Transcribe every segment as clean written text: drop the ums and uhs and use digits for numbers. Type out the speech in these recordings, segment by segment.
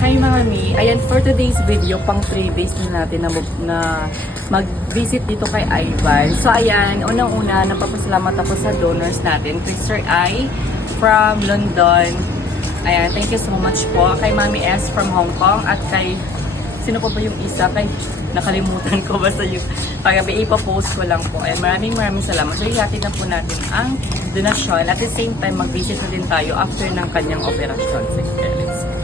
Hi Mami! Ayan, for today's video, pang 3 days na natin na mag-visit dito kay Ivan. So ayan, unang-una, napapasalamat ako sa donors natin. Kay Sir I from London. Ayan, thank you so much po. Kay Mami S from Hong Kong. At kay, sino pa ba yung isa? Kay, nakalimutan ko basta yung, kaya ipapost ko lang po. Ayan, maraming salamat. So ihatid na po natin ang donasyon. At the same time, mag-visit na din tayo after ng kanyang operasyon. Sige, let's go.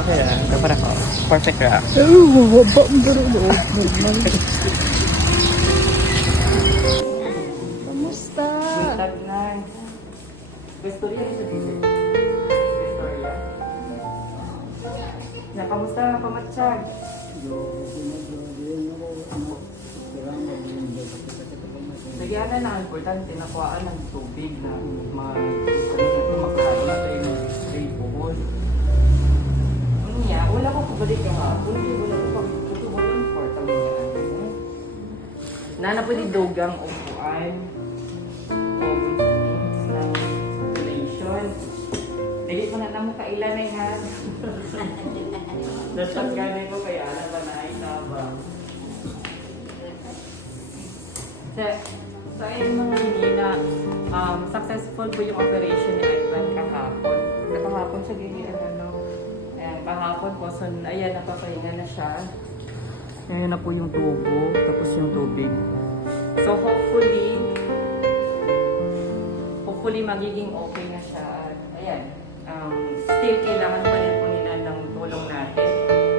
Okay na, dapat ako. Perfect na. Waba ang darulog. Kamusta? Buntag na. Gusto rin sa visit. Victoria. Na, kamusta ang pamatsyag? Nagyana na ang importante, nakuhaan ng tubig na magkaroon natin yung straight buhol. Niya, wala ko pabalik ka ha. Wala ko pagtutubulan for tabi na na pwede dogang upuan o ng donation. Dili ko na mo kailan na ha. Dasag ganay ko kaya alam ba na ay tabang. So ayun mga hinina, successful po yung operation ni Ivan kahapon. Kahapon siya ganyan kahapon po, so ayan, napapahinga na siya. Ayan na po yung tubo, tapos yung tubig. So hopefully magiging okay na siya. At ayan, still kailangan pa rin po nila ng tulong natin.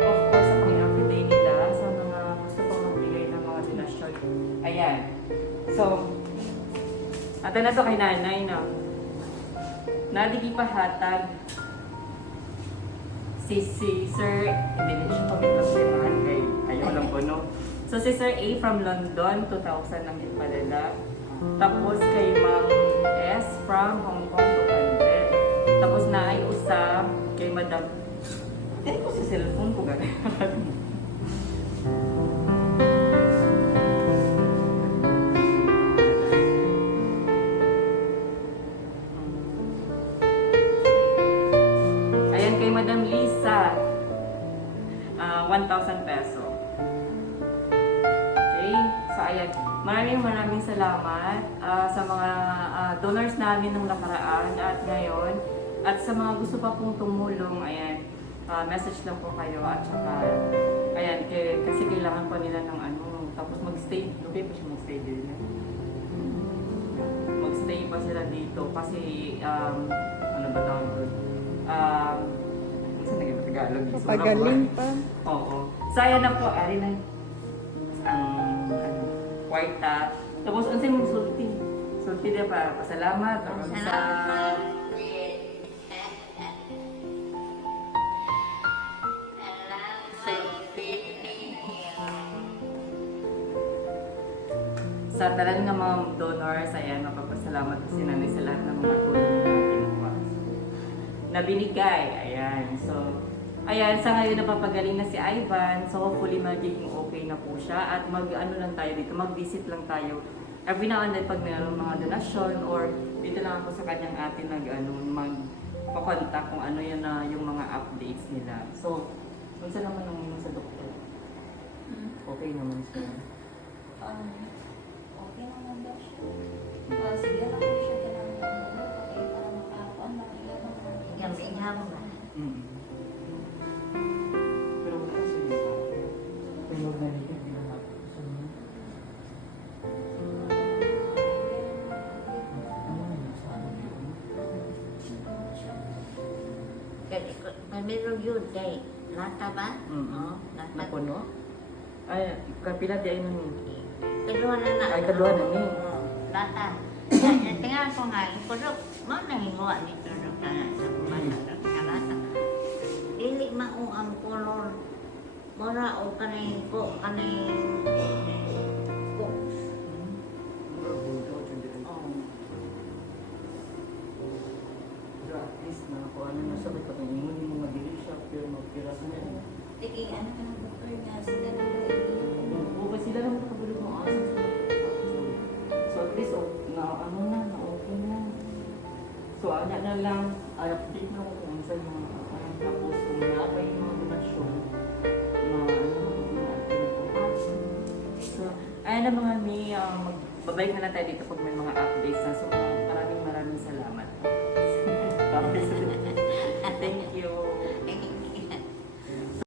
Of course, sa pang-affidate nila, sa mga gusto pong magbigay ng mga donasyon. Ayan. So, ata na to kay nanay na. Naligi pa hatag. Si Sir, hindi din siya pamitas-sinahan kay ayaw lang po, no? So, si Sir A from London, 2,000 ang ipadala. Tapos, kay Ma'am S from Hong Kong, 200. Tapos, na ay usap kay Madam. Hindi ko si cellphone ko gano'n. Madam Lisa, 1,000 peso. Okay? So, ayan. Maraming salamat sa mga donors namin ng nakaraan at ngayon. At sa mga gusto pa pong tumulong, ayan, message lang po kayo. At saka, ayan, kasi kailangan pa nila ng ano. Tapos mag-stay. Lugay pa siya mag-stay din. Mag-stay pa sila dito. Kasi, ano ba tawag doon? Papagaling pa. Oo. So, ayan na po. Ari na ang kwarta. Tapos, unsay mong sulti? Sulti na pa. Pasalamat. Salamat. Sa talan ng mga donors, ayan, mapapasalamat ko si Nanay sa lahat ng mga tulong na binigay. Ayan. So, ayan, sa ngayon napapagaling na si Ivan. So, hopefully magiging okay na po siya. At mag-ano lang tayo dito, mag-visit lang tayo. Every now and then, pag mayroong mga donasyon or dito lang ako sa kanyang ate mag-contact kung ano yun na yung mga updates nila. So, kung saan naman ang sa doktor? Okay naman siya. Okay naman daw siya. Sige lang po siya para makakuan na ilan mo na. Pero wala sa iyo. Pero wala na yung ginagawa sa inyo. Meron yun kay lata ba? Oo, lata. Napuno? Ay, kapila di ay nang Kadua na. Ay, kadua na ni. Lata. Yan, tingnan ko nga. Pero, na hinuwa nito sa kumanda. Lata. Dili mao ang color. Mura o kanay ko, kanay ko. At least na kung ano na sabi pa kung ingon yung mga dili siya pero magpira sa niya. Tiki, ano ka ng doktor nga sila na Bukas sila lang makagulo mo Wala na lang, update na ako kung sa mga tapos kung napa yung mga donasyon, so, ayan na mga ni, magbabalik na lang tayo dito pag may mga updates na. So,